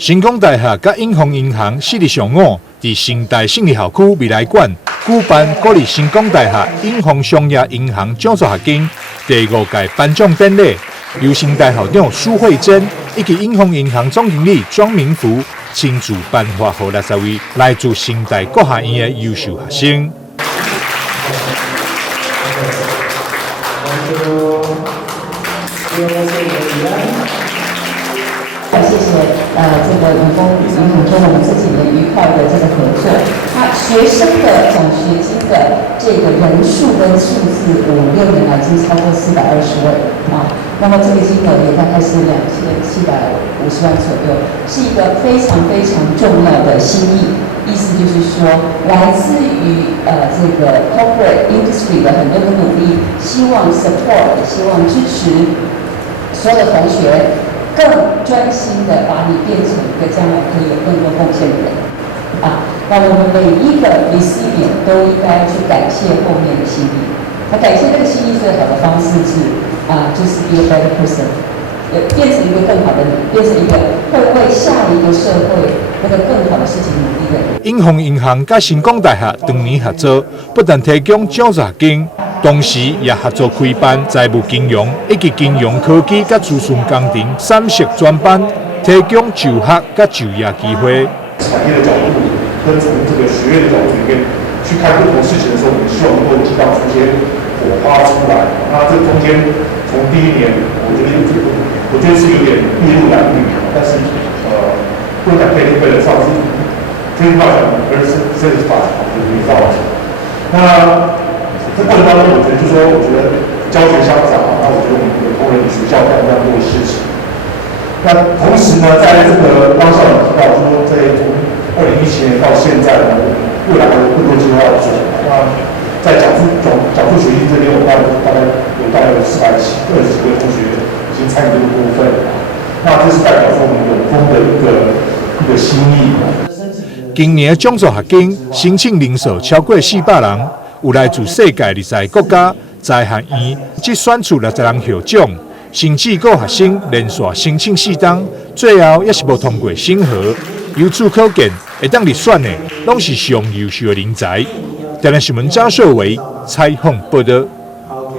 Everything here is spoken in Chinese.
成功大学甲永丰银行私立上午伫新大胜利校区未来馆举办鼓励成功大学永丰商业银行奖助学金第5届颁奖典礼，由新大校长苏慧珍以及永丰银行总经理庄明福亲自颁发予60位来自新大各学院的优秀学生。谢谢这个永丰银行跟我们这几年愉快的这个合作。那学生的奖学金的这个人数跟数字，5、6年来已经超过420位啊。那么这个金额也大概是2750万左右，是一个非常非常重要的心意。意思就是说，来自于这个 corporate industry 的很多的努力，希望 support， 希望支持所有的同学。更专心的把你变成一个将来可以有更多贡献的人啊！那我们每一个 recipient 都应该去感谢后面的心意。那感谢这个心意最好的方式是就是 be a better person， 变成一个更好的你，变成一个会为下一个社会那个更好的事情努力的人。永丰银行甲成功大学长年合作，不但提供奖助学金。同时也合作开办财务金融以及金融科技甲资讯工程3色专班，提供就学甲就业机会。产业的角度跟从这个学院的角度里面去看不同事情的时候，我们希望能够激荡出一些火花出来。那这中间从第1年，我觉得是有点筚路蓝缕，但是不能讲配得上，是这句话讲而是satisfied the result。那这过程当中，我觉得教学相长，那我觉得我们有同仁学校干这样多的事情。那同时呢，在这个刚校长提到说，在从2017年到现在呢，未来还有更多计划要做。那在讲述学习这边，我大概有420几位同学已经参与这个部分。那这是代表说我们永丰的一个心意。今年的奖助学金申请人数超过400人。有来自世界20个国家在学院，即选出60人获奖，甚至有学生连续申请4档，最后也是无通过审核。由此可见，会当入选的，拢是上优秀的人才。台南新闻张硕维采访报道。